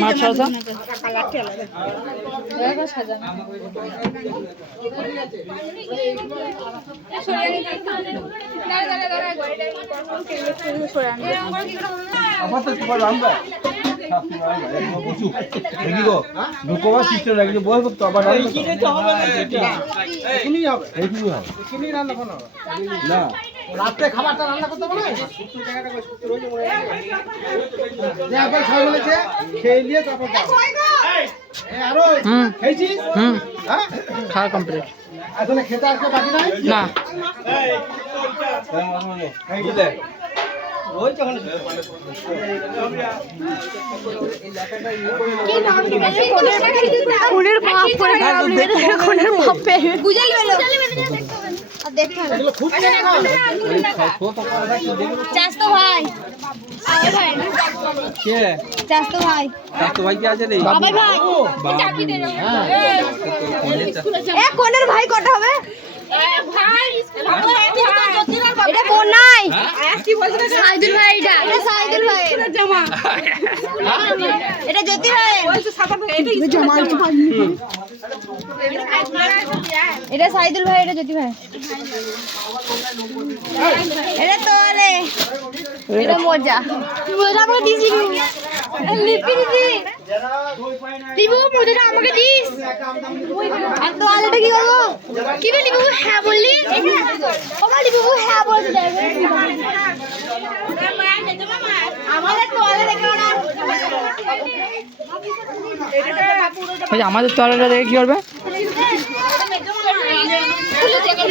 মাছ সাজা রাত্রে খাবারটা রান্না করতে পারে খেয়ে নিয়ে তারপর আরো খেয়েছিস খাওয়া কমপ্লিট এখন খেতে আসতে বাকি নাই না খুব চাস্তো ভাই কে চাস্তো ভাই তো ভাই কি আছে রে বাবাই ভাই চাবি দে এ কোনের ভাই কটা হবে এটা কোন নাই সাইদুল ভাই এটা সাইদুল ভাই জামা এটা জ্যোতি ভাই জামা এটা সাইদুল ভাই এটা জ্যোতি ভাই এটা তোরে এটা মজা মজা আমাকে দিছি লিপি দিদি লিপু মজাটা আমাকে দিস আর তো আলাদা কি করবো কি বলি লিপু হ্যাঁ বললি ওমা লিপু হ্যাঁ বলতে যাবে আমাদের তো আলাদা কেউ না আমাদের তোয়ালেটা দেখে কি করবে খুলে দেখো